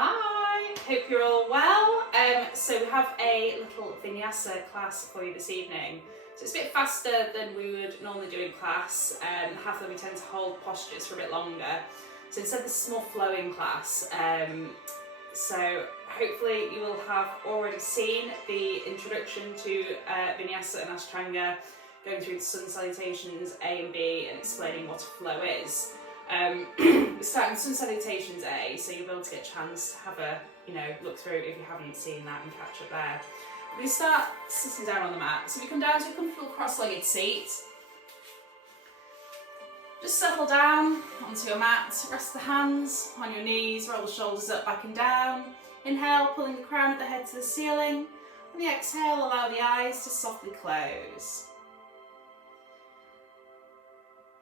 Hi, hope you're all well. So we have a little Vinyasa class for you this evening. So it's a bit faster than we would normally do in class. Half of them we tend to hold postures for a bit longer. So instead this is a more flowing class. So hopefully you will have already seen the introduction to Vinyasa and Ashtanga, going through the sun salutations A and B and explaining what a flow is. Starting sun salutations A, so you'll be able to get a chance to have a look through if you haven't seen that and catch up there. We start sitting down on the mat, so we come down to a comfortable cross-legged seat. Just settle down onto your mat, rest the hands on your knees, roll the shoulders up, back and down. Inhale, pulling the crown of the head to the ceiling. On the exhale, allow the eyes to softly close.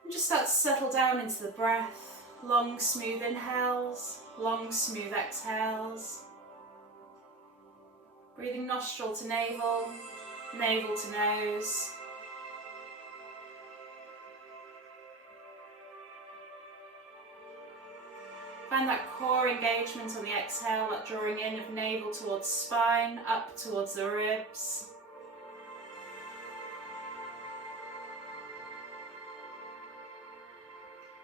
And just start to settle down into the breath. Long, smooth inhales, long, smooth exhales. Breathing nostril to navel, navel to nose. Find that core engagement on the exhale, that drawing in of navel towards spine, up towards the ribs.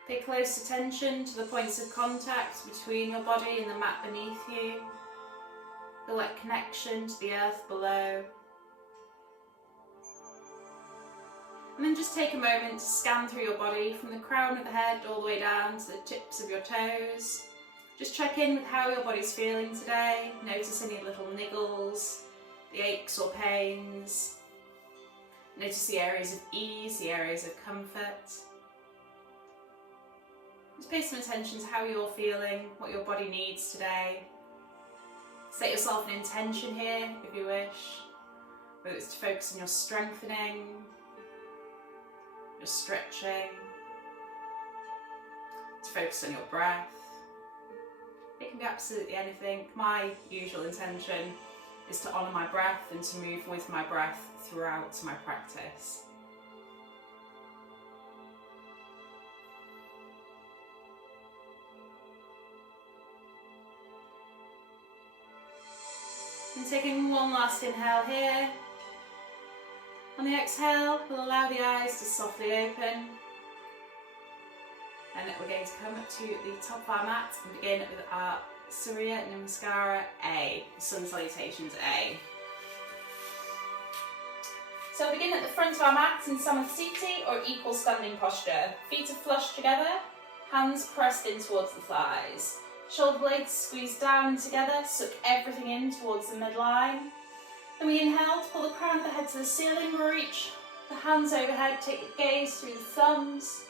Pay close attention to the points of contact between your body and the mat beneath you. Feel that connection to the earth below. And then just take a moment to scan through your body from the crown of the head all the way down to the tips of your toes. Just check in with how your body's feeling today. Notice any little niggles, the aches or pains. Notice the areas of ease, the areas of comfort. Just pay some attention to how you're feeling, what your body needs today. Set yourself an intention here if you wish, whether it's to focus on your strengthening, your stretching, to focus on your breath. It can be absolutely anything. My usual intention is to honour my breath and to move with my breath throughout my practice. And taking one last inhale here. On the exhale, we'll allow the eyes to softly open. And we're going to come to the top of our mat and begin with our Surya Namaskara A, Sun Salutations A. So we'll begin at the front of our mat in Samasthiti or equal standing posture. Feet are flush together, hands pressed in towards the thighs. Shoulder blades squeeze down together, suck everything in towards the midline. Then we inhale to pull the crown of the head to the ceiling, reach the hands overhead, take the gaze through the thumbs.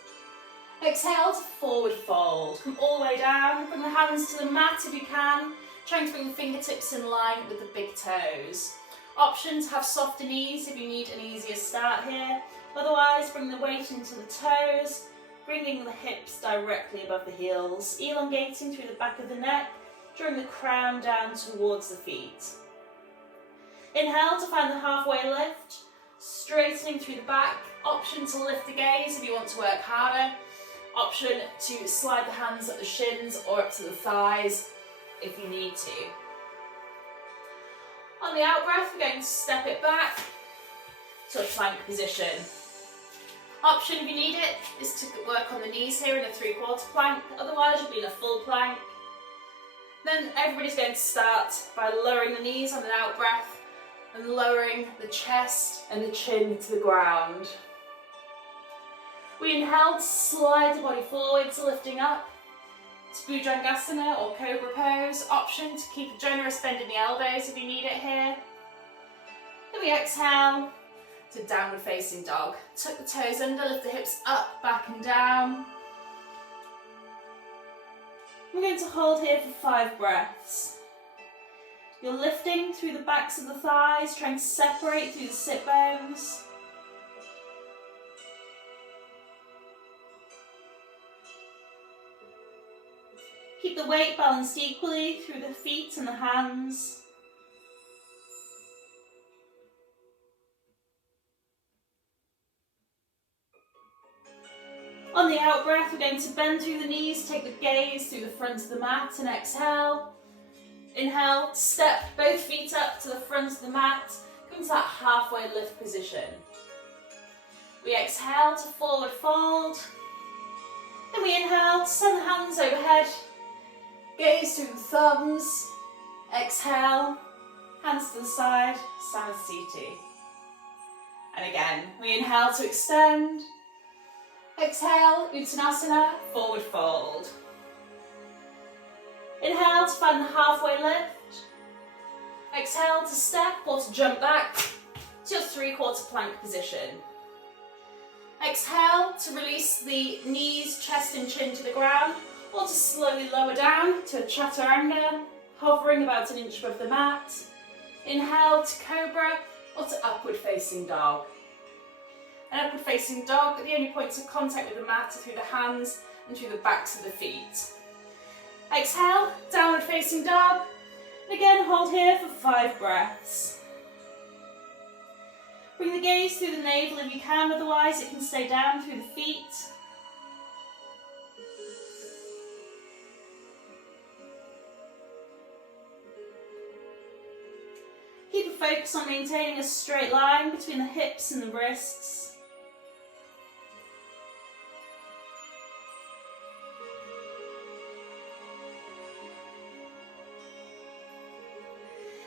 Exhale to forward fold, come all the way down, bring the hands to the mat if you can, trying to bring the fingertips in line with the big toes. Option to have softer knees if you need an easier start here, otherwise bring the weight into the toes, bringing the hips directly above the heels, elongating through the back of the neck, drawing the crown down towards the feet. Inhale to find the halfway lift, straightening through the back. Option to lift the gaze if you want to work harder. Option to slide the hands up the shins or up to the thighs if you need to. On the out breath, we're going to step it back to a plank position. Option, if you need it, is to work on the knees here in a 3/4 plank, otherwise you'll be in a full plank. Then everybody's going to start by lowering the knees on an out breath and lowering the chest and the chin to the ground. We inhale to slide the body forwards, lifting up to Bhujangasana or Cobra Pose. Option to keep a generous bend in the elbows if you need it here. Then we exhale to downward facing dog. Tuck the toes under, lift the hips up, back and down. We're going to hold here for 5 breaths. You're lifting through the backs of the thighs, trying to separate through the sit bones. Keep the weight balanced equally through the feet and the hands. On the out breath, we're going to bend through the knees, take the gaze through the front of the mat and exhale. Inhale, step both feet up to the front of the mat, come to that halfway lift position. We exhale to forward fold. Then we inhale to send the hands overhead, gaze through the thumbs. Exhale, hands to the side, Samasthiti. And again, we inhale to extend. Exhale, Uttanasana, forward fold. Inhale to find the halfway lift. Exhale to step or to jump back to your 3/4 plank position. Exhale to release the knees, chest and chin to the ground, or to slowly lower down to a Chaturanga, hovering about an inch above the mat. Inhale to Cobra or to Upward Facing Dog. An Upward Facing Dog, the only points of contact with the mat are through the hands and through the backs of the feet. Exhale, Downward Facing Dog. And again, hold here for 5 breaths. Bring the gaze through the navel if you can, otherwise it can stay down through the feet. Keep a focus on maintaining a straight line between the hips and the wrists.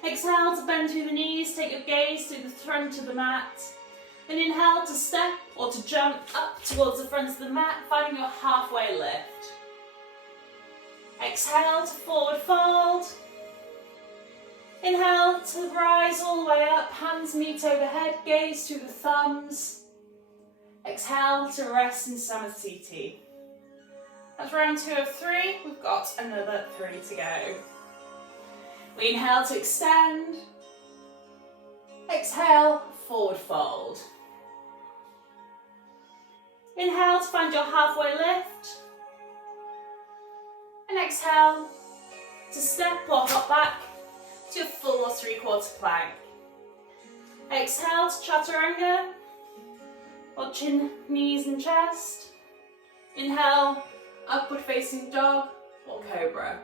Exhale to bend through the knees, take your gaze through the front of the mat. And inhale to step or to jump up towards the front of the mat, finding your halfway lift. Exhale to forward fold. Inhale to rise all the way up, hands meet overhead, gaze through the thumbs. Exhale to rest in Samasthiti. That's round 2 of 3, we've got another 3 to go. We inhale to extend. Exhale, forward fold. Inhale to find your halfway lift. And exhale to step or hop back to your full or 3/4 plank. Exhale to Chaturanga, or chin, knees and chest. Inhale, Upward Facing Dog or Cobra.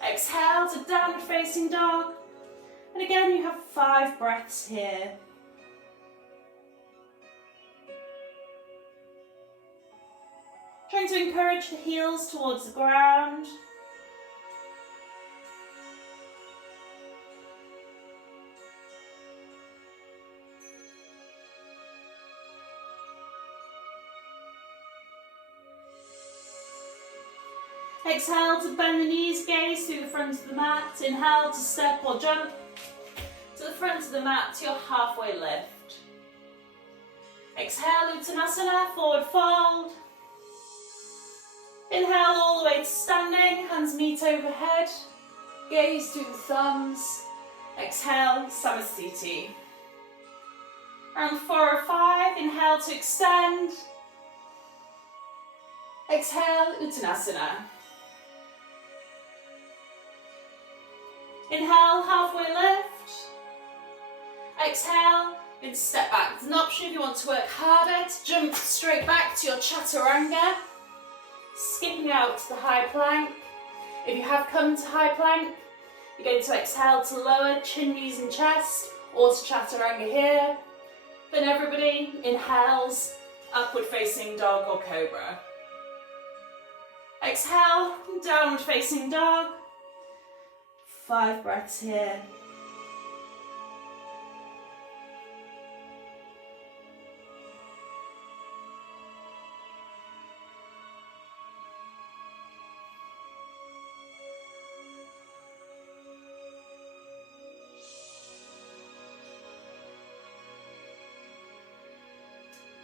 Exhale to Downward Facing Dog. And again, you have 5 breaths here. Trying to encourage the heels towards the ground. Exhale to bend the knees, gaze through the front of the mat. Inhale to step or jump to the front of the mat to your halfway lift. Exhale, Uttanasana, forward fold. Inhale all the way to standing, hands meet overhead, gaze through the thumbs. Exhale, Samasthiti. Round 4 or 5, inhale to extend. Exhale, Uttanasana. Inhale, halfway lift. Exhale, and step back. It's an option if you want to work harder to jump straight back to your Chaturanga, skipping out to the high plank. If you have come to high plank, you're going to exhale to lower chin, knees and chest, or to Chaturanga here. Then everybody inhales, Upward Facing Dog or Cobra. Exhale, Downward Facing Dog. 5 breaths here.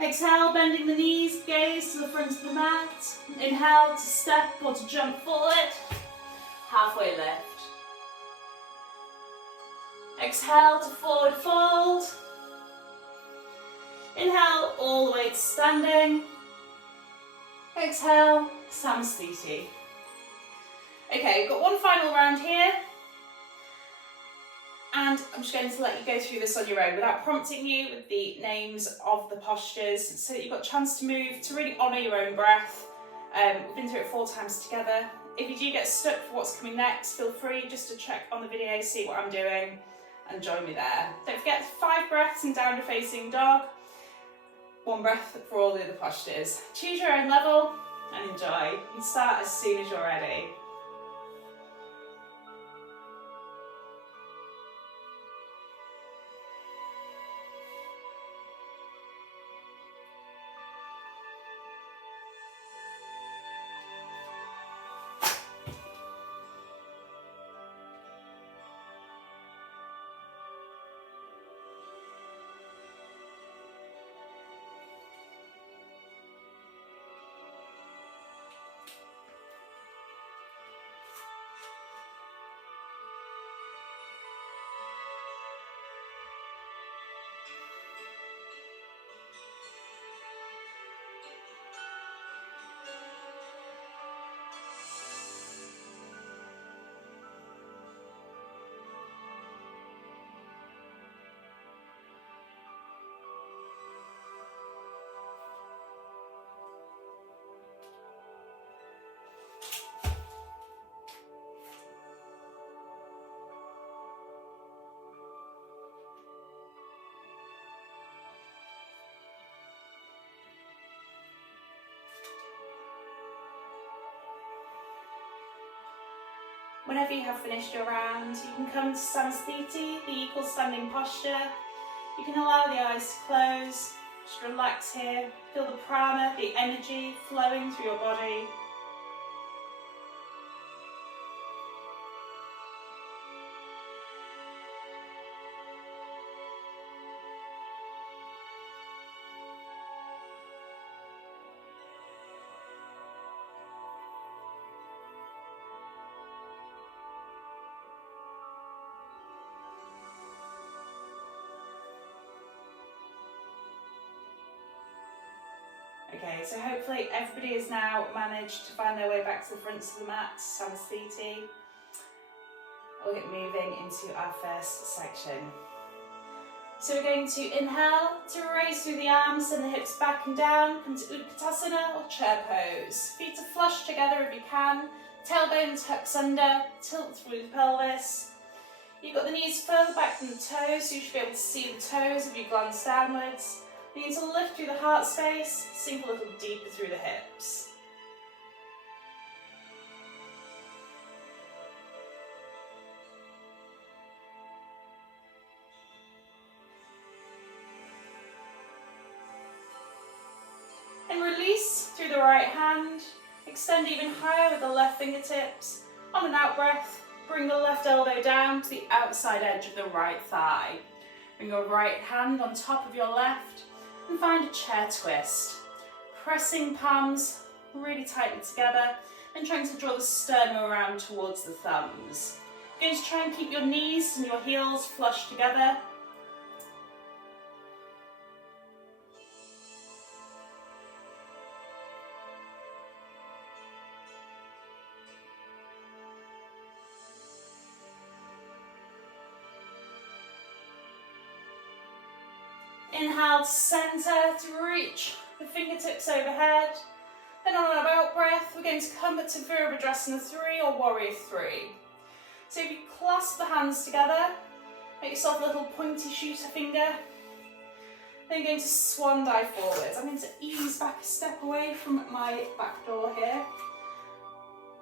Exhale, bending the knees, gaze to the front of the mat. Inhale to step or to jump forward. Halfway lift. Exhale to forward fold. Inhale all the way to standing. Exhale, Samasthiti. Okay, we've got one final round here. And I'm just going to let you go through this on your own without prompting you with the names of the postures so that you've got a chance to move, to really honour your own breath. We've been through it 4 times together. If you do get stuck for what's coming next, feel free just to check on the video, see what I'm doing, and join me there. Don't forget 5 breaths in downward facing dog, 1 breath for all the other postures. Choose your own level and enjoy. You can start as soon as you're ready. Whenever you have finished your round, you can come to Samasthiti, the equal standing posture. You can allow the eyes to close, just relax here, feel the prana, the energy flowing through your body. Okay, so hopefully everybody has now managed to find their way back to the fronts of the mat, Samasthiti. We'll get moving into our first section. So we're going to inhale to raise through the arms, send the hips back and down, come to Utkatasana or chair pose. Feet are flush together if you can, tailbone tucks under, tilt through the pelvis. You've got the knees further back than the toes, so you should be able to see the toes if you glance downwards. Begin to lift through the heart space, sink a little deeper through the hips. And release through the right hand. Extend even higher with the left fingertips. On an out breath, bring the left elbow down to the outside edge of the right thigh. Bring your right hand on top of your left and find a chair twist. Pressing palms really tightly together and trying to draw the sternum around towards the thumbs. You're going to try and keep your knees and your heels flush together. Inhale to centre, to reach the fingertips overhead. Then on an out breath, we're going to come to Virabhadrasana 3 or Warrior 3. So if you clasp the hands together, make yourself a little pointy shooter finger. Then you're going to swan dive forwards. I'm going to ease back a step away from my back door here.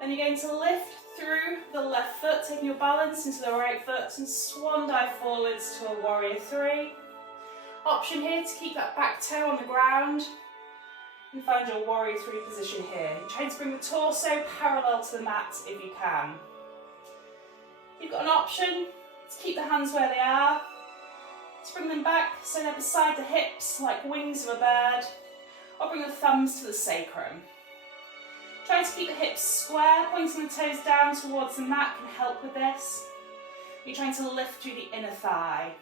Then you're going to lift through the left foot, taking your balance into the right foot and swan dive forwards to a Warrior 3. Option here to keep that back toe on the ground and find your Warrior 3 position here. You're trying to bring the torso parallel to the mat if you can. You've got an option to keep the hands where they are, to bring them back so they're beside the hips like wings of a bird, or bring the thumbs to the sacrum. Trying to keep the hips square, pointing the toes down towards the mat can help with this. You're trying to lift through the inner thigh.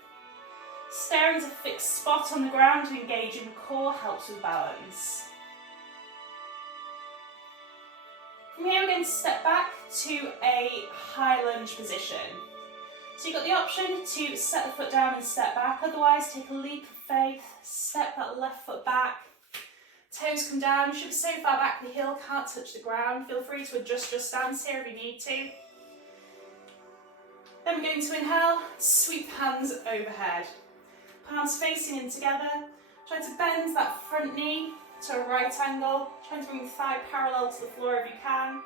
Staring at a fixed spot on the ground to engage in the core helps with balance. From here we're going to step back to a high lunge position. So you've got the option to set the foot down and step back, otherwise take a leap of faith, step that left foot back, Toes come down, you should be so far back the heel can't touch the ground. Feel free to adjust your stance here if you need to. Then we're going to inhale, sweep the hands overhead. Palms facing in together. Try to bend that front knee to a right angle. Trying to bring the thigh parallel to the floor if you can.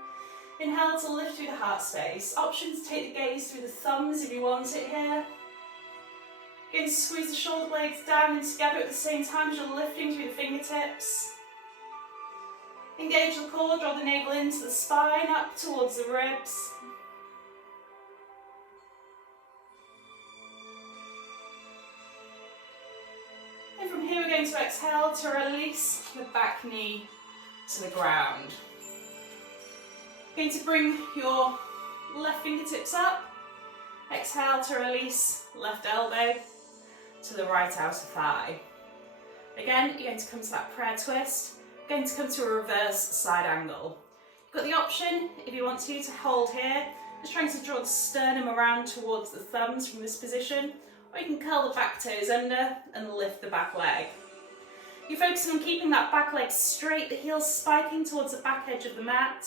Inhale to lift through the heart space. Option to take the gaze through the thumbs if you want it here. Going to squeeze the shoulder blades down and together at the same time as you're lifting through the fingertips. Engage the core, draw the navel into the spine, up towards the ribs. And from here we're going to exhale to release the back knee to the ground. Going to bring your left fingertips up. Exhale to release left elbow to the right outer thigh. Again, you're going to come to that prayer twist. You're going to come to a reverse side angle. You've got the option, if you want to hold here, just trying to draw the sternum around towards the thumbs from this position, or you can curl the back toes under and lift the back leg. You're focusing on keeping that back leg straight, the heels spiking towards the back edge of the mat.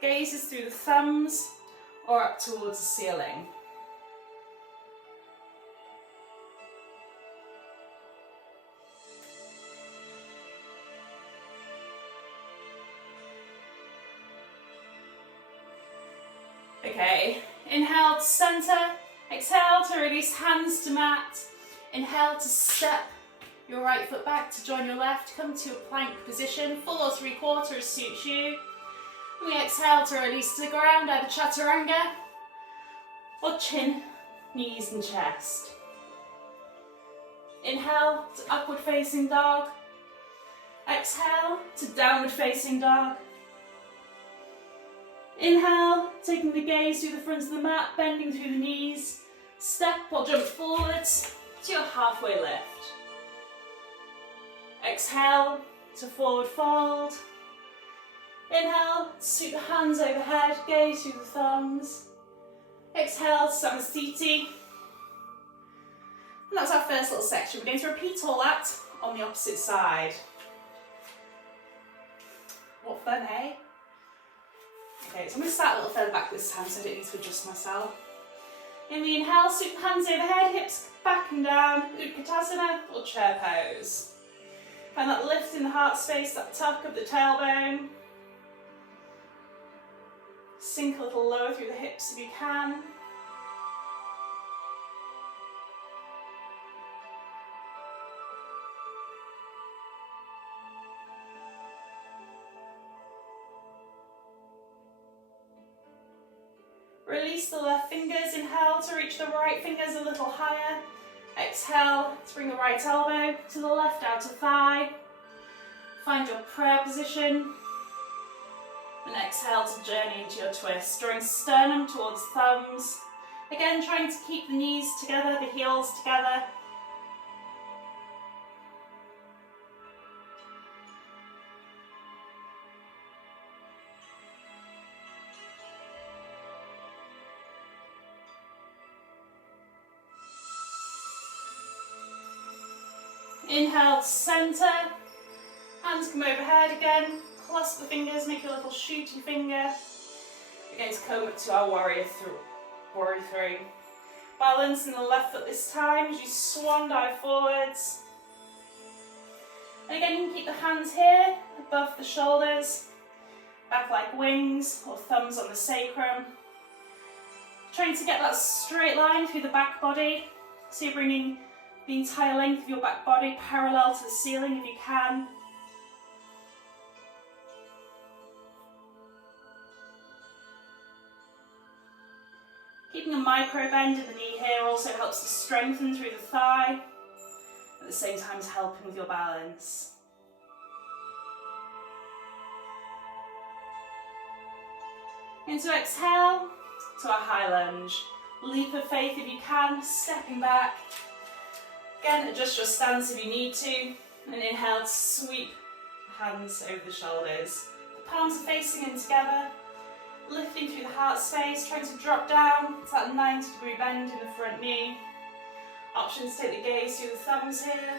Gaze is through the thumbs or up towards the ceiling. Okay, inhale to centre, exhale to release hands to mat, inhale to step your right foot back to join your left, come to a plank position, full or 3/4 suits you. We exhale to release to the ground, either chaturanga or chin, knees and chest. Inhale to upward facing dog, exhale to downward facing dog. Inhale, taking the gaze through the front of the mat, bending through the knees. Step or jump forwards to your halfway lift. Exhale to forward fold. Inhale, sweep the hands overhead, gaze through the thumbs. Exhale to Samasthiti. And that's our first little section. We're going to repeat all that on the opposite side. What fun, eh? Okay, so I'm going to start a little further back this time so I don't need to adjust myself. In the inhale, sweep the hands overhead, hips back and down, Utkatasana or chair pose. Find that lift in the heart space, that tuck of the tailbone. Sink a little lower through the hips if you can. Release the left fingers, inhale to reach the right fingers a little higher. Exhale to bring the right elbow to the left outer thigh. Find your prayer position. And exhale to journey into your twist, drawing sternum towards thumbs. Again, trying to keep the knees together, the heels together. Inhale to centre, hands come overhead again, clasp the fingers, make a little shooting finger. We're going to come up to our warrior three. Balance in the left foot this time as you swan dive forwards. And again, you can keep the hands here, above the shoulders, back like wings or thumbs on the sacrum. Trying to get that straight line through the back body, so you're bringing the entire length of your back body parallel to the ceiling if you can. Keeping a micro bend in the knee here also helps to strengthen through the thigh, at the same time as helping with your balance. Into exhale to our high lunge. Leap of faith if you can, stepping back. Again, adjust your stance if you need to, and inhale to sweep the hands over the shoulders. The palms are facing in together, lifting through the heart space, trying to drop down to that 90-degree bend in the front knee. Options to take the gaze through the thumbs here.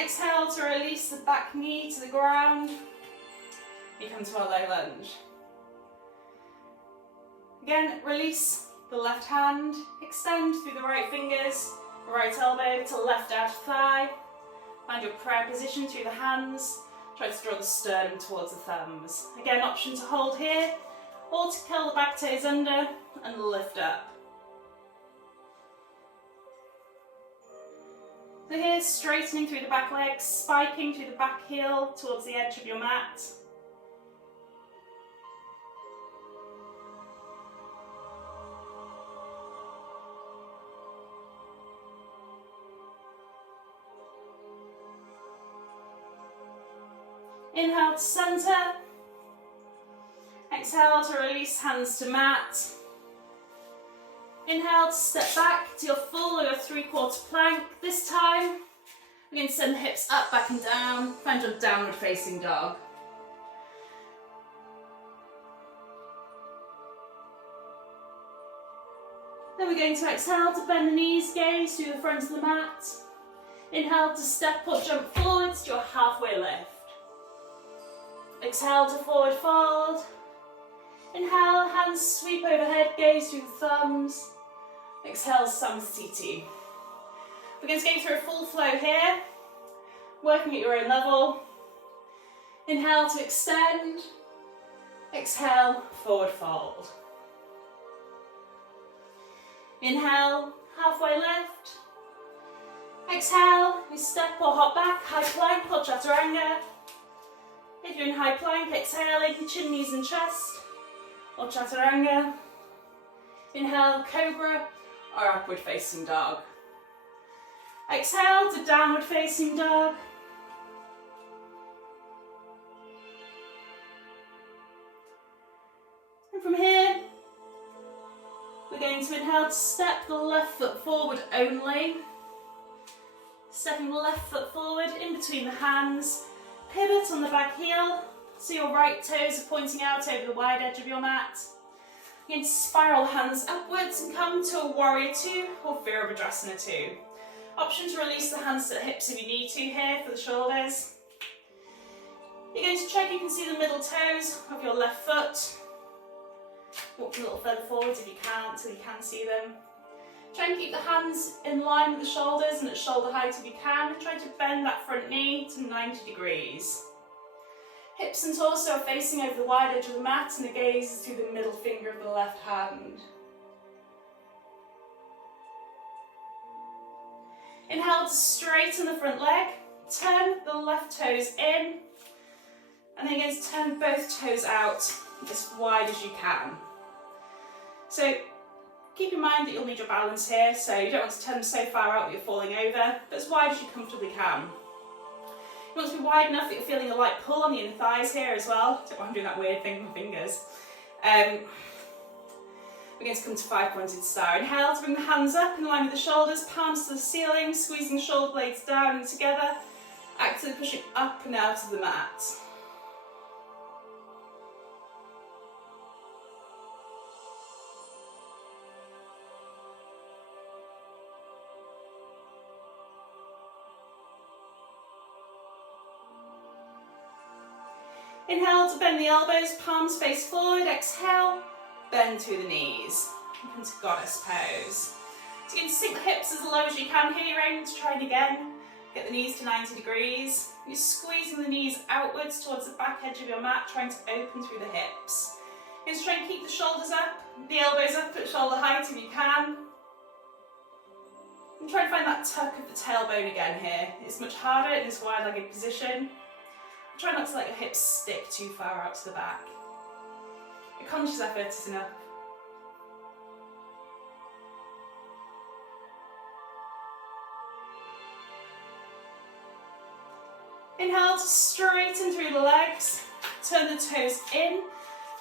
exhale to release the back knee to the ground. You come to our low lunge. Again, release the left hand, extend through the right fingers, right elbow to left outer thigh. Find your prayer position through the hands. Try to draw the sternum towards the thumbs. Again, option to hold here, or to curl the back toes under and lift up. So here, straightening through the back legs, spiking through the back heel towards the edge of your mat. Inhale to centre. Exhale to release hands to mat. Inhale to step back to your full or your 3/4 plank. This time, we're going to send the hips up, back and down. Find your downward facing dog. Then we're going to exhale to bend the knees, gaze through the front of the mat. Inhale to step or jump forwards to your halfway lift. Exhale to forward fold. Inhale, hands sweep overhead, gaze through the thumbs. Exhale, Samasthiti. We're going to go through a full flow here, working at your own level. Inhale to extend. Exhale, forward fold. Inhale, halfway lift. Exhale, we step or hop back, high plank or chaturanga. If you're in high plank, exhaling, chin, knees and chest, or chaturanga. Inhale, cobra, or upward facing dog. Exhale to downward facing dog. And from here, we're going to inhale to step the left foot forward only. Stepping the left foot forward in between the hands. Pivot on the back heel, so your right toes are pointing out over the wide edge of your mat. You're going to spiral hands upwards and come to a warrior 2 or Virabhadrasana 2. Option to release the hands to the hips if you need to here for the shoulders. You're going to check you can see the middle toes of your left foot. Walk a little further forward if you can, until you can see them. Try and keep the hands in line with the shoulders and at shoulder height if you can. Try to bend that front knee to 90 degrees. Hips and torso are facing over the wide edge of the mat and the gaze is through the middle finger of the left hand. Inhale to straighten the front leg. Turn the left toes in. And then you're going to turn both toes out as wide as you can. So keep in mind that you'll need your balance here, so you don't want to turn them so far out that you're falling over, but as wide as you comfortably can. You want to be wide enough that you're feeling a light pull on the inner thighs here as well. Don't want to do that weird thing with my fingers. We're going to come to 5-pointed star. Inhale to bring the hands up in line with the shoulders, palms to the ceiling, squeezing the shoulder blades down and together, actively pushing up and out of the mat. Inhale to bend the elbows, palms face forward. Exhale, bend through the knees. Come to goddess pose. So you can sink the hips as low as you can here. You're aiming to try it again. Get the knees to 90 degrees. You're squeezing the knees outwards towards the back edge of your mat, trying to open through the hips. You're going to try and keep the shoulders up, the elbows up at shoulder height if you can. And try and find that tuck of the tailbone again here. It's much harder in this wide-legged position. Try not to let your hips stick too far out to the back. A conscious effort is enough. Inhale to straighten through the legs. Turn the toes in.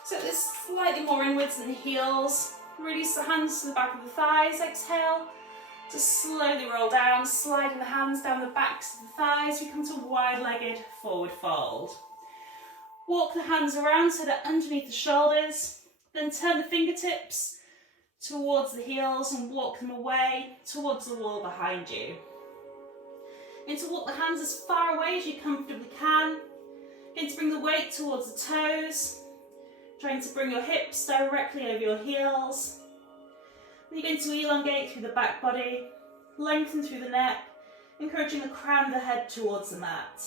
So this slightly more inwards than the heels. Release the hands to the back of the thighs. Exhale to slowly roll down, sliding the hands down the backs of the thighs. We come to wide-legged forward fold. Walk the hands around so they're underneath the shoulders. Then turn the fingertips towards the heels and walk them away towards the wall behind you. You're going to walk the hands as far away as you comfortably can. You're going to bring the weight towards the toes, trying to bring your hips directly over your heels. Then you're going to elongate through the back body, lengthen through the neck, encouraging the crown of the head towards the mat.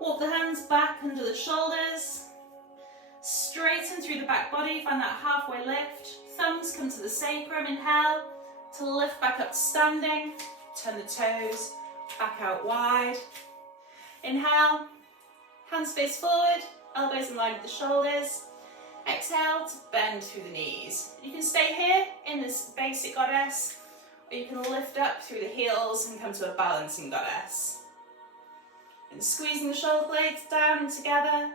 Walk the hands back under the shoulders, straighten through the back body, find that halfway lift. Thumbs come to the sacrum, inhale to lift back up to standing, turn the toes back out wide. Inhale, hands face forward, elbows in line with the shoulders. Exhale to bend through the knees. You can stay here in this basic goddess, or you can lift up through the heels and come to a balancing goddess. And squeezing the shoulder blades down and together,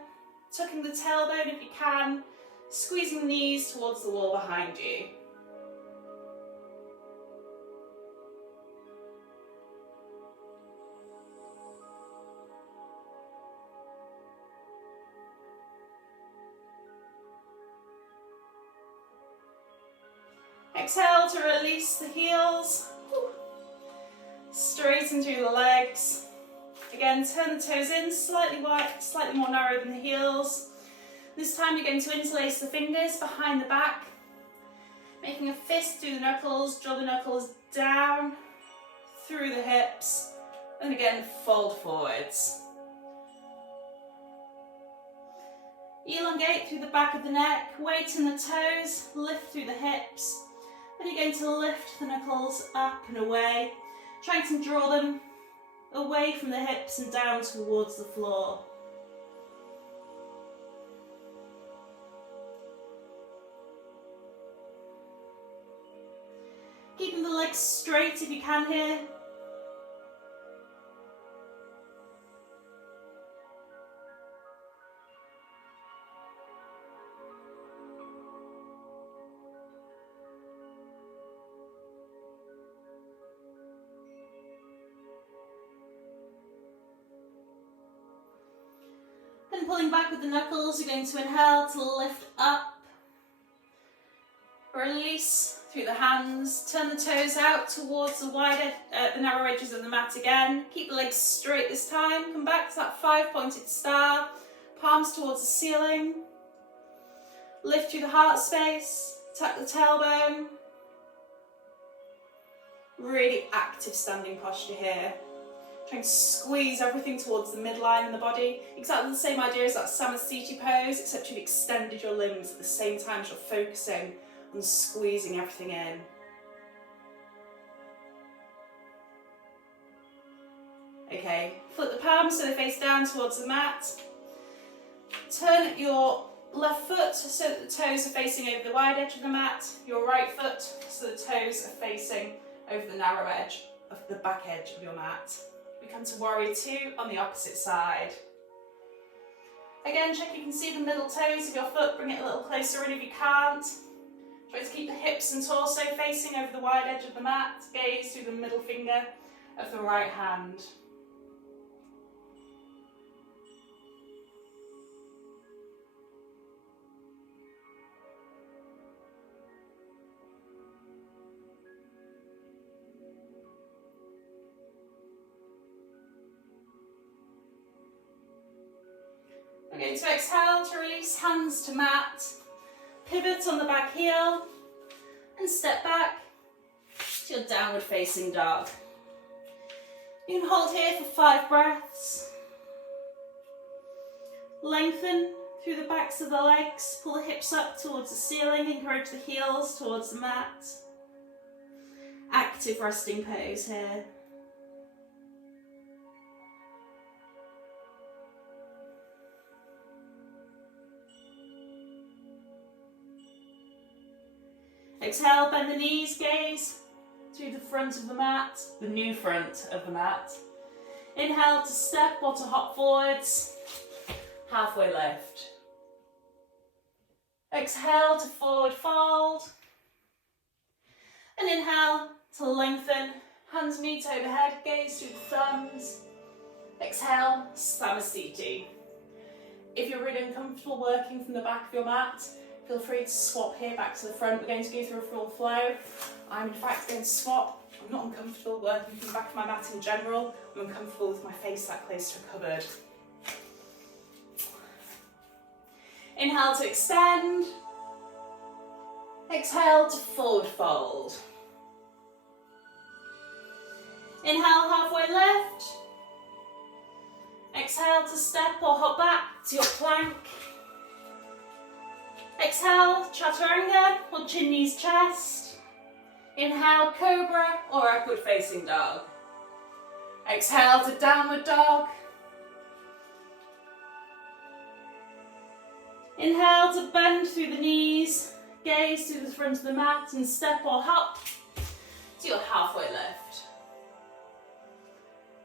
tucking the tailbone if you can, squeezing the knees towards the wall behind you. Exhale to release the heels, straighten through the legs. Again, turn the toes in, slightly wide, slightly more narrow than the heels. This time you're going to interlace the fingers behind the back, making a fist through the knuckles, draw the knuckles down, through the hips, and again fold forwards. Elongate through the back of the neck, weight in the toes, lift through the hips. Then you're going to lift the knuckles up and away, trying to draw them away from the hips and down towards the floor. Keeping the legs straight if you can here. Then pulling back with the knuckles, you're going to inhale to lift up. Release through the hands, turn the toes out towards the the narrow edges of the mat again. Keep the legs straight this time. Come back to that 5-pointed star, palms towards the ceiling. Lift through the heart space, tuck the tailbone. Really active standing posture here. Trying to squeeze everything towards the midline in the body. Exactly the same idea as that Samasthiti pose, except you've extended your limbs at the same time as you're focusing on squeezing everything in. Okay, flip the palms so they face down towards the mat. Turn your left foot so that the toes are facing over the wide edge of the mat. Your right foot so the toes are facing over the narrow edge of the back edge of your mat. We come to warrior two on the opposite side. Again, check you can see the middle toes of your foot, bring it a little closer in if you can't. Try to keep the hips and torso facing over the wide edge of the mat. Gaze through the middle finger of the right hand. We're going to exhale to release hands to mat, pivot on the back heel, and step back to your downward facing dog. You can hold here for 5 breaths. Lengthen through the backs of the legs, pull the hips up towards the ceiling, encourage the heels towards the mat. Active resting pose here. Exhale, bend the knees, gaze through the front of the mat, the new front of the mat. Inhale to step or to hop forwards, halfway lift. Exhale to forward fold. And inhale to lengthen, hands meet overhead, gaze through the thumbs. Exhale, Samasthiti. If you're really uncomfortable working from the back of your mat, feel free to swap here back to the front. We're going to go through a full flow. I'm in fact going to swap. I'm not uncomfortable working from the back of my mat in general. I'm uncomfortable with my face that close to a cupboard. Inhale to extend. Exhale to forward fold. Inhale, halfway lift. Exhale to step or hop back to your plank. Exhale, chaturanga or chin, knees, chest. Inhale, cobra or upward facing dog. Exhale to downward dog. Inhale to bend through the knees, gaze through the front of the mat and step or hop to your halfway lift.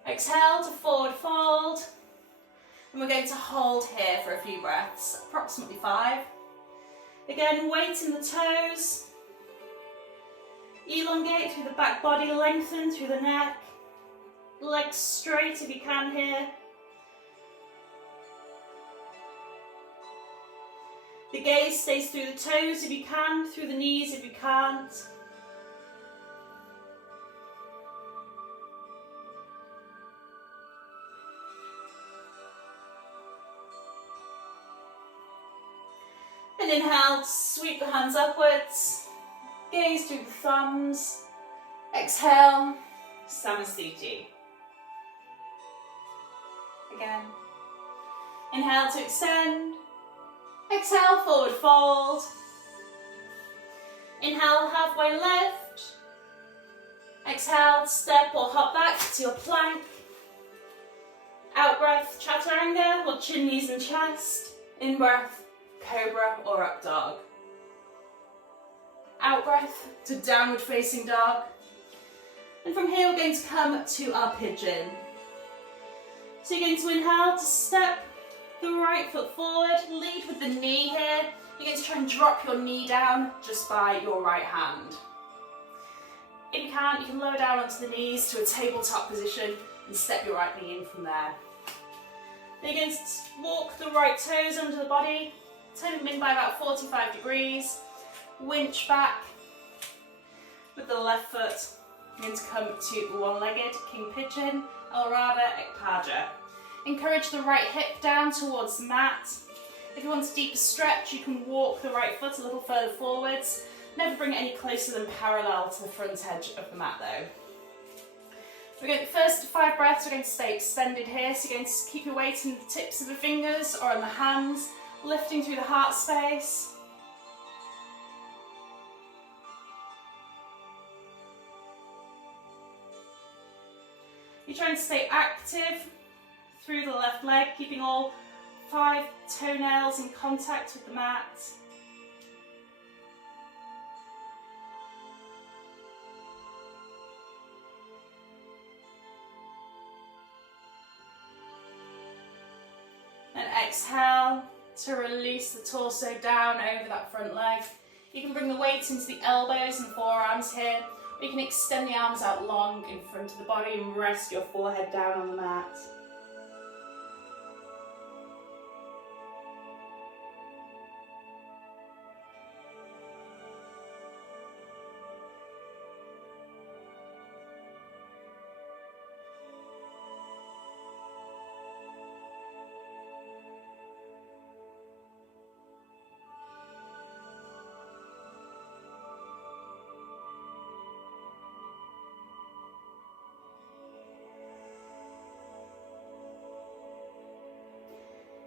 Exhale to forward fold. And we're going to hold here for a few breaths, approximately 5. Again, weight in the toes. Elongate through the back body, lengthen through the neck. Legs straight if you can here. The gaze stays through the toes if you can, through the knees if you can't. And inhale, sweep the hands upwards, gaze through the thumbs. Exhale, Samasthiti. Again. Inhale to extend. Exhale, forward fold. Inhale, halfway lift. Exhale, step or hop back to your plank. Out breath, chaturanga or chin, knees and chest. In breath, cobra or up dog. Out breath to downward facing dog. And from here we're going to come to our pigeon. So you're going to inhale to step the right foot forward, lead with the knee here. You're going to try and drop your knee down just by your right hand. If you can, you can lower down onto the knees to a tabletop position and step your right knee in from there. Then you're going to walk the right toes under the body, turn them in by about 45 degrees, winch back with the left foot. You're going to come to the one-legged King Pigeon, Alrada Ekpaja. Encourage the right hip down towards the mat. If you want a deeper stretch, you can walk the right foot a little further forwards. Never bring it any closer than parallel to the front edge of the mat though. We're going to, first 5 breaths, we're going to stay extended here. So you're going to keep your weight in the tips of the fingers or on the hands, lifting through the heart space. You're trying to stay active through the left leg, keeping all 5 toenails in contact with the mat. And exhale to release the torso down over that front leg. You can bring the weight into the elbows and forearms here, or you can extend the arms out long in front of the body and rest your forehead down on the mat.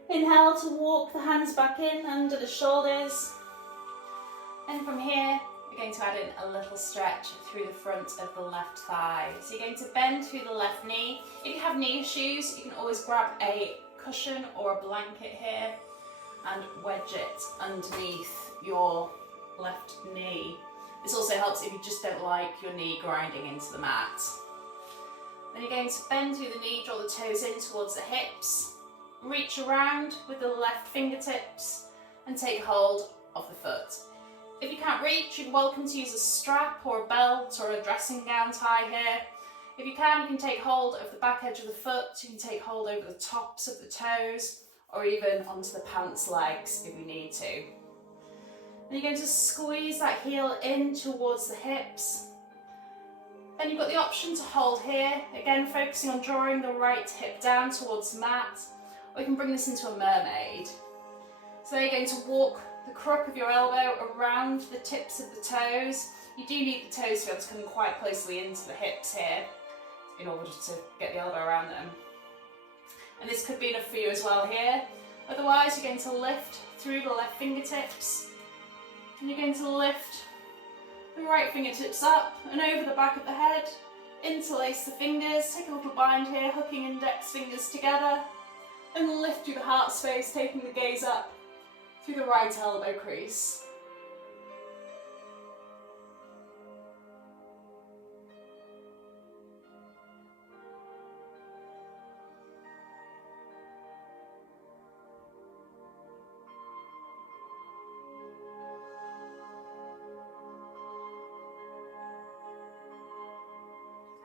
Inhale to walk the hands back in under the shoulders. And from here, we're going to add in a little stretch through the front of the left thigh. So you're going to bend through the left knee. If you have knee issues, you can always grab a cushion or a blanket here and wedge it underneath your left knee. This also helps if you just don't like your knee grinding into the mat. Then you're going to bend through the knee, draw the toes in towards the hips. Reach around with the left fingertips and take hold of the foot. If you can't reach, you're welcome to use a strap or a belt or a dressing gown tie here. If you can take hold of the back edge of the foot, you can take hold over the tops of the toes, or even onto the pants legs if you need to. And you're going to squeeze that heel in towards the hips. Then you've got the option to hold here, again focusing on drawing the right hip down towards the mat, or you can bring this into a mermaid. So you're going to walk the crook of your elbow around the tips of the toes. You do need the toes to be able to come quite closely into the hips here in order to get the elbow around them. And this could be enough for you as well here. Otherwise, you're going to lift through the left fingertips, and you're going to lift the right fingertips up and over the back of the head, interlace the fingers, take a little bind here, hooking index fingers together, and lift through the heart space, taking the gaze up through the right elbow crease.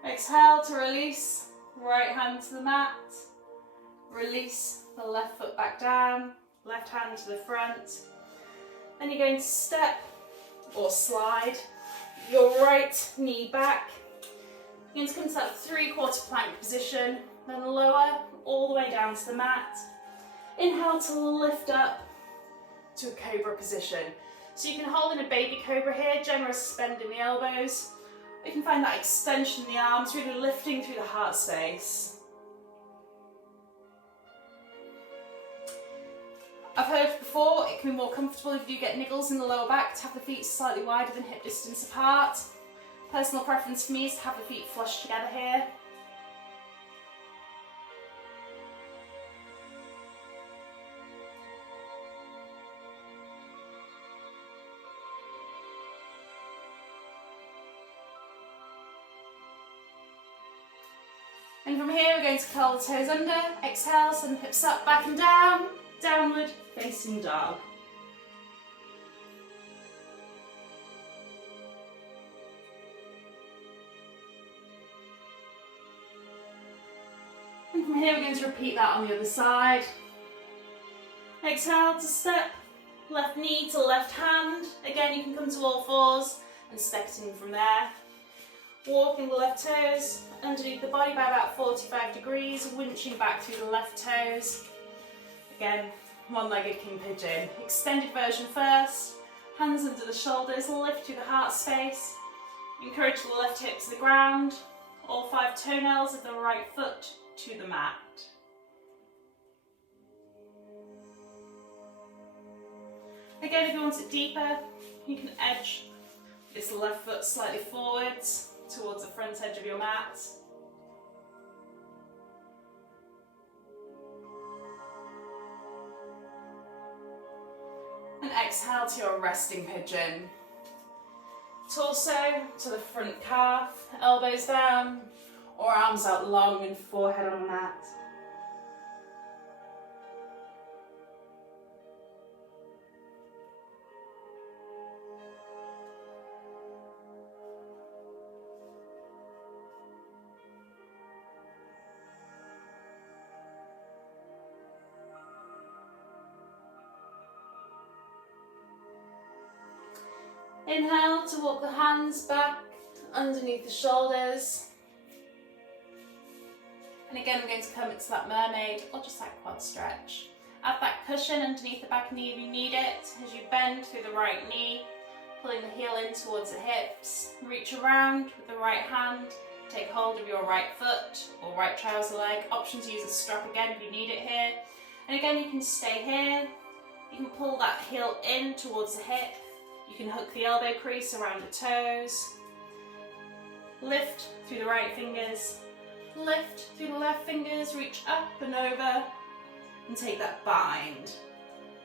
Exhale to release, right hand to the mat, release the left foot back down, left hand to the front. Then you're going to step or slide your right knee back. You're going to come to that 3/4 plank position, then lower all the way down to the mat. Inhale to lift up to a cobra position. So you can hold in a baby cobra here, generous bend in the elbows. You can find that extension in the arms, really lifting through the heart space. I've heard before it can be more comfortable if you get niggles in the lower back to have the feet slightly wider than hip distance apart. Personal preference for me is to have the feet flush together here. And from here we're going to curl the toes under, exhale, send the hips up, back and down, downward facing dog. And from here we're going to repeat that on the other side. Exhale to step, left knee to left hand. Again, you can come to all fours and step it in from there. Walking the left toes underneath the body by about 45 degrees, winching back through the left toes. Again, one-legged king pigeon. Extended version first, hands under the shoulders, lift through the heart space. Encourage the left hip to the ground, all 5 toenails of the right foot to the mat. Again, if you want it deeper, you can edge this left foot slightly forwards towards the front edge of your mat. And exhale to your resting pigeon. Torso to the front calf, elbows down, or arms out long and forehead on the mat. Inhale to walk the hands back underneath the shoulders. And again, we're going to come into that mermaid or just that quad stretch. Add that cushion underneath the back knee if you need it as you bend through the right knee, pulling the heel in towards the hips. Reach around with the right hand, take hold of your right foot or right trouser leg. Option to use a strap again if you need it here. And again, you can stay here. You can pull that heel in towards the hip. You can hook the elbow crease around the toes. Lift through the right fingers. Lift through the left fingers, reach up and over and take that bind.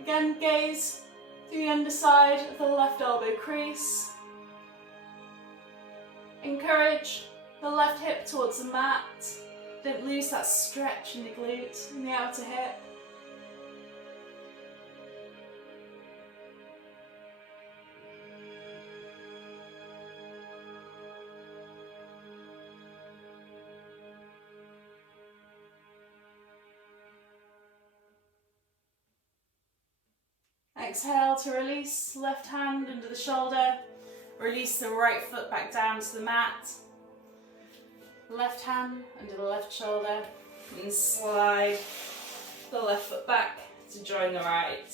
Again, gaze through the underside of the left elbow crease. Encourage the left hip towards the mat. Don't lose that stretch in the glute and the outer hip. exhale to release. Left hand under the shoulder. Release the right foot back down to the mat. Left hand under the left shoulder. And slide the left foot back to join the right.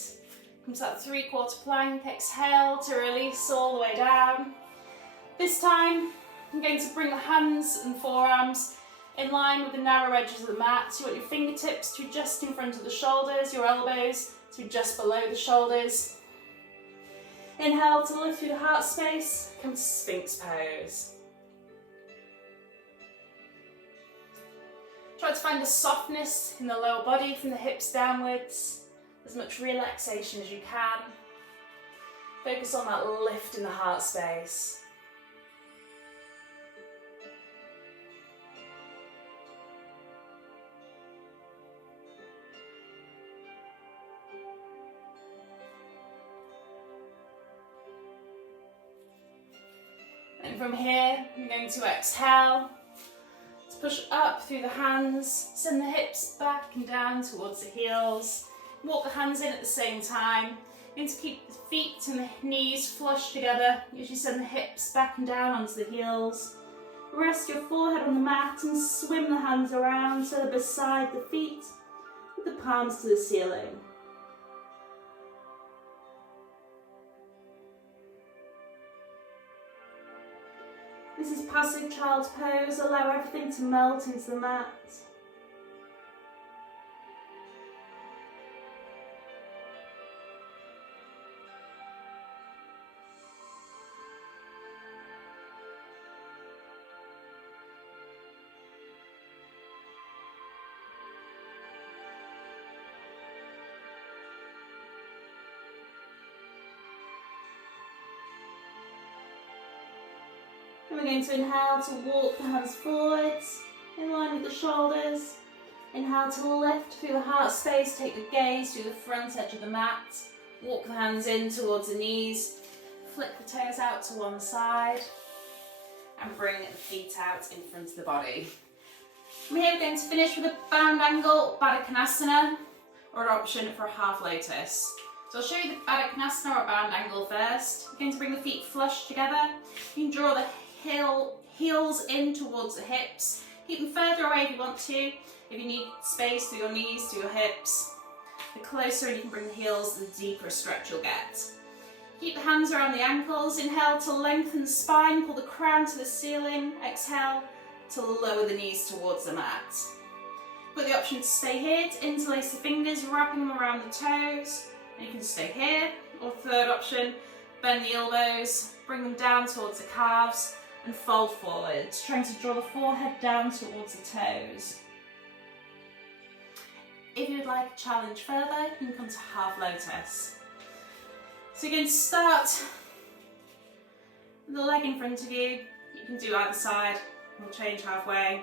Come to that 3/4 plank. Exhale to release all the way down. This time, I'm going to bring the hands and forearms in line with the narrow edges of the mat. So you want your fingertips to just in front of the shoulders, your elbows to just below the shoulders. Inhale to lift through the heart space, come to Sphinx pose. Try to find the softness in the lower body from the hips downwards, as much relaxation as you can. Focus on that lift in the heart space. And from here, you're going to exhale, to push up through the hands, send the hips back and down towards the heels. Walk the hands in at the same time. You're going to keep the feet and the knees flush together as you send the hips back and down onto the heels. Rest your forehead on the mat and swim the hands around so they're beside the feet with the palms to the ceiling. This is passive child's pose. Allow everything to melt into the mat. And we're going to inhale to walk the hands forwards, in line with the shoulders. Inhale to lift through the heart space, take the gaze through the front edge of the mat. Walk the hands in towards the knees, flick the toes out to one side, and bring the feet out in front of the body. From here we're going to finish with a bound angle Baddha Konasana, or an option for a half lotus. So I'll show you the Baddha Konasana or bound angle first. You're going to bring the feet flush together. You can draw the heels in towards the hips. Keep them further away if you want to. If you need space through your knees, through your hips. The closer you can bring the heels, the deeper a stretch you'll get. Keep the hands around the ankles. Inhale to lengthen the spine, pull the crown to the ceiling. Exhale to lower the knees towards the mat. You've got the option to stay here, to interlace the fingers, wrapping them around the toes. And you can stay here. Or third option, bend the elbows, bring them down towards the calves, and fold forwards, trying to draw the forehead down towards the toes. If you'd like a challenge further, you can come to half lotus. So you're going to start with the leg in front of you. You can do either side, we'll change halfway.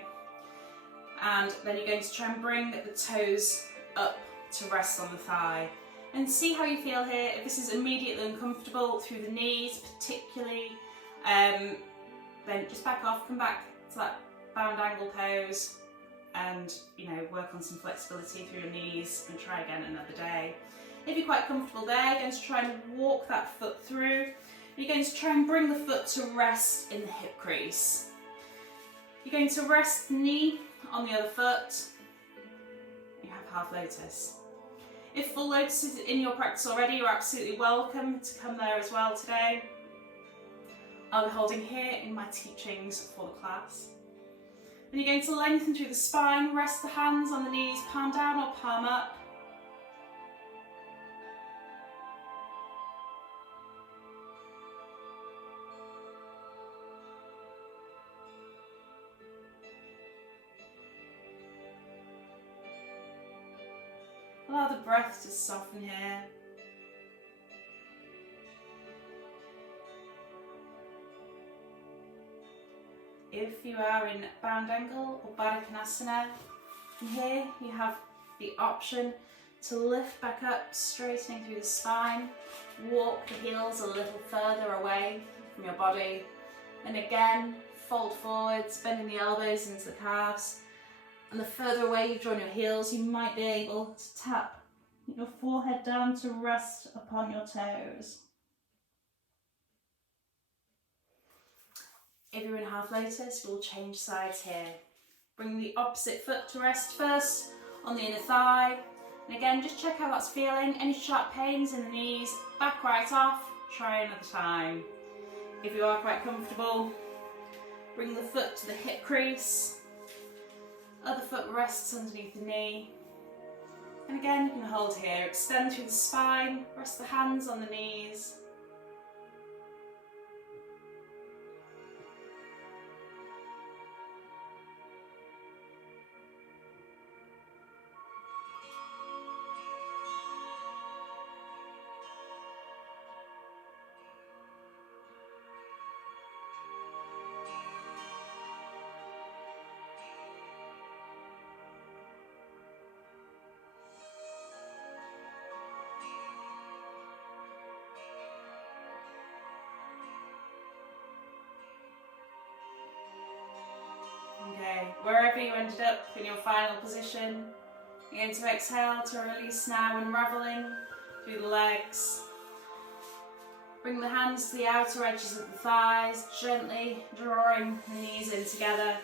And then you're going to try and bring the toes up to rest on the thigh. And see how you feel here. If this is immediately uncomfortable through the knees particularly, then just back off, come back to that bound angle pose and work on some flexibility through your knees and try again another day. If you're quite comfortable there, you're going to try and walk that foot through. You're going to try and bring the foot to rest in the hip crease. You're going to rest the knee on the other foot. You have half lotus. If full lotus is in your practice already, you're absolutely welcome to come there as well today. I'll be holding here in my teachings for the class. Then you're going to lengthen through the spine, rest the hands on the knees, palm down or palm up. Allow the breath to soften here. If you are in bound angle or Baddha Konasana, here you have the option to lift back up, straightening through the spine, walk the heels a little further away from your body, and again fold forwards, bending the elbows into the calves. And the further away you've drawn your heels, you might be able to tap your forehead down to rest upon your toes. If you're in half lotus, we'll change sides here. Bring the opposite foot to rest first on the inner thigh. And again, just check how that's feeling. Any sharp pains in the knees, back right off, try another time. If you are quite comfortable, bring the foot to the hip crease. Other foot rests underneath the knee. And again, you can hold here. Extend through the spine, rest the hands on the knees. Okay, wherever you ended up in your final position, you're going to exhale to release now, unravelling through the legs. Bring the hands to the outer edges of the thighs, gently drawing the knees in together.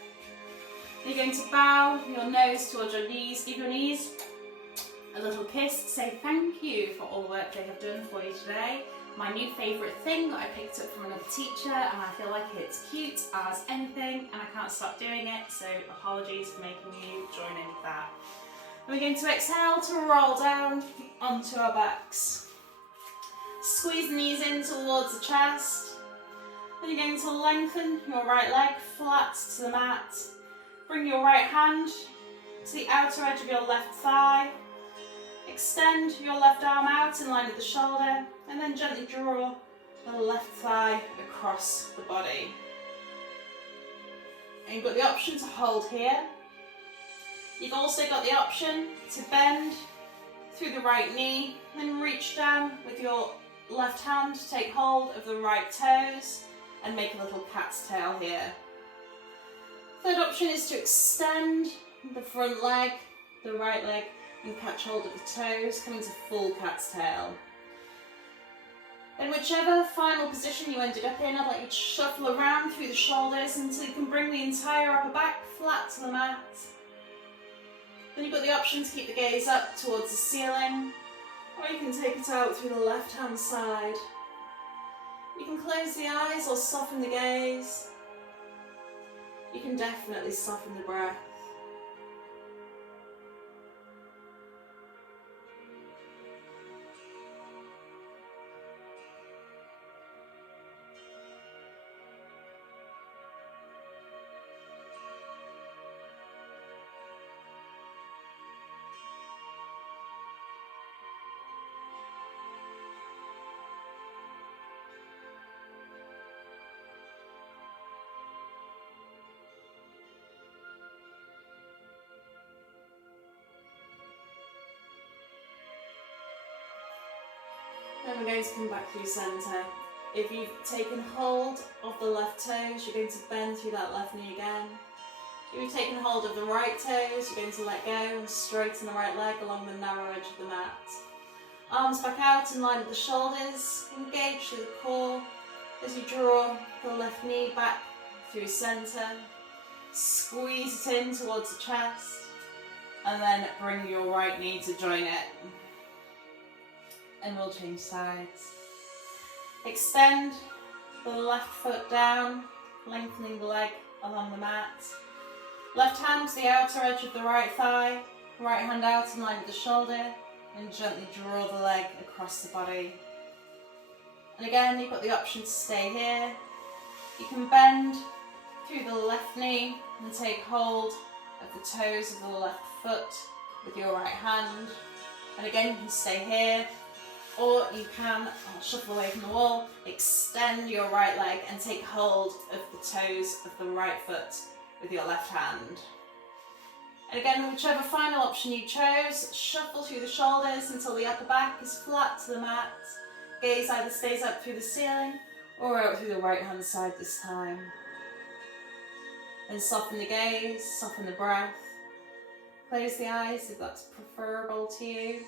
You're going to bow your nose towards your knees, give your knees a little kiss, say thank you for all the work they have done for you today. My new favourite thing that I picked up from another teacher, and I feel like it's cute as anything and I can't stop doing it, so apologies for making you join in with that. We're going to exhale to roll down onto our backs. Squeeze the knees in towards the chest. Then you're going to lengthen your right leg flat to the mat. Bring your right hand to the outer edge of your left thigh. Extend your left arm out in line with the shoulder, and then gently draw the left thigh across the body. And you've got the option to hold here. You've also got the option to bend through the right knee, then reach down with your left hand to take hold of the right toes and make a little cat's tail here. Third option is to extend the front leg, the right leg, and catch hold of the toes, coming to full cat's tail. In whichever final position you ended up in, I'd like you to shuffle around through the shoulders until you can bring the entire upper back flat to the mat. Then you've got the option to keep the gaze up towards the ceiling, or you can take it out through the left hand side. You can close the eyes or soften the gaze. You can definitely soften the breath. Then we're going to come back through centre. If you've taken hold of the left toes, you're going to bend through that left knee again. If you've taken hold of the right toes, you're going to let go and straighten the right leg along the narrow edge of the mat. Arms back out in line with the shoulders, engage through the core as you draw the left knee back through centre. Squeeze it in towards the chest, and then bring your right knee to join it. And we'll change sides. Extend the left foot down, lengthening the leg along the mat. Left hand to the outer edge of the right thigh, right hand out in line with the shoulder, and gently draw the leg across the body. And again, you've got the option to stay here. You can bend through the left knee and take hold of the toes of the left foot with your right hand. And again, you can stay here. Or you can shuffle away from the wall, extend your right leg and take hold of the toes of the right foot with your left hand. And again, whichever final option you chose, shuffle through the shoulders until the upper back is flat to the mat. Gaze either stays up through the ceiling or out through the right hand side this time. Then soften the gaze, soften the breath. Close the eyes if that's preferable to you.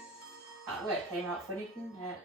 That word came out funny, didn't it?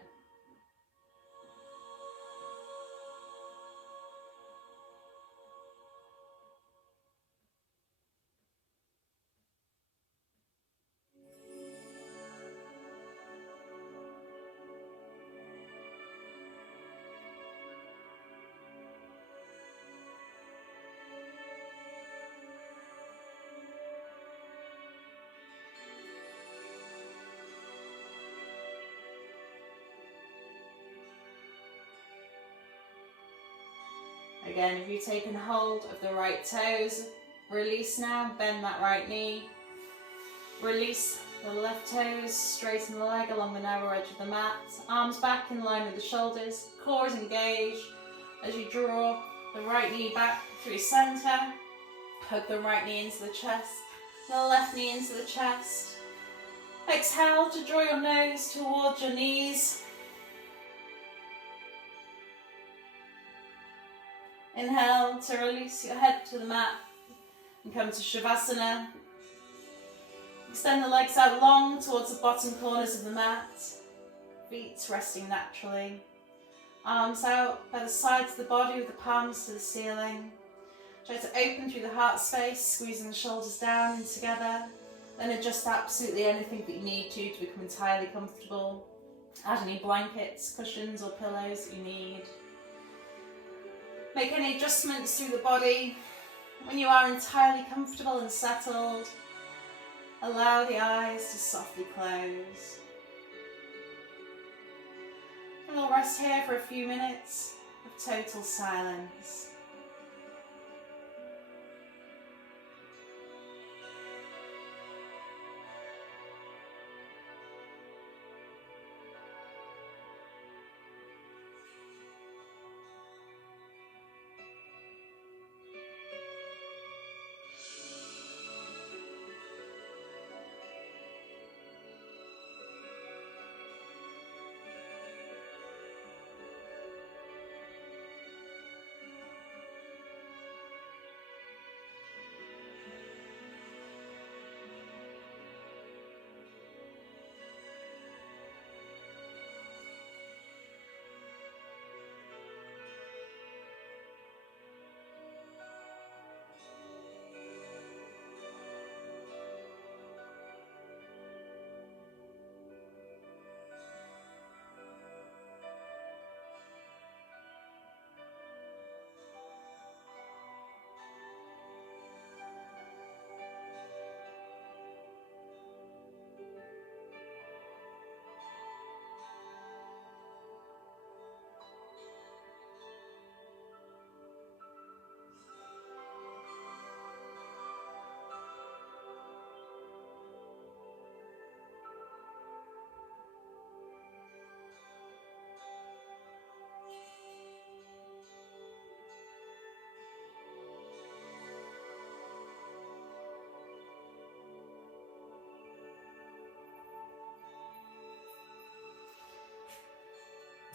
Again, if you've taken hold of the right toes, release now, bend that right knee. Release the left toes, straighten the leg along the narrow edge of the mat. Arms back in line with the shoulders, core is engaged. As you draw the right knee back through centre, hug the right knee into the chest, the left knee into the chest. Exhale to draw your nose towards your knees. Inhale to release your head to the mat and come to Shavasana. Extend the legs out long towards the bottom corners of the mat. Feet resting naturally. Arms out by the sides of the body with the palms to the ceiling. Try to open through the heart space, squeezing the shoulders down and together. Then adjust absolutely anything that you need to become entirely comfortable. Add any blankets, cushions or pillows that you need. Make any adjustments through the body. When you are entirely comfortable and settled, allow the eyes to softly close. And we'll rest here for a few minutes of total silence.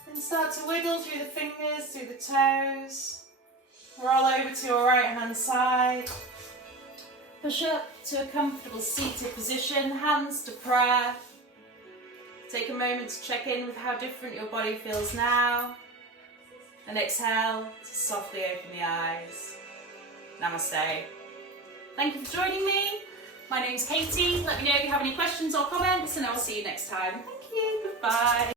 And start to wiggle through the fingers, through the toes. Roll over to your right hand side. Push up to a comfortable seated position, hands to prayer. Take a moment to check in with how different your body feels now. And exhale to softly open the eyes. Namaste. Thank you for joining me. My name's Katie. Let me know if you have any questions or comments and I will see you next time. Thank you. Goodbye.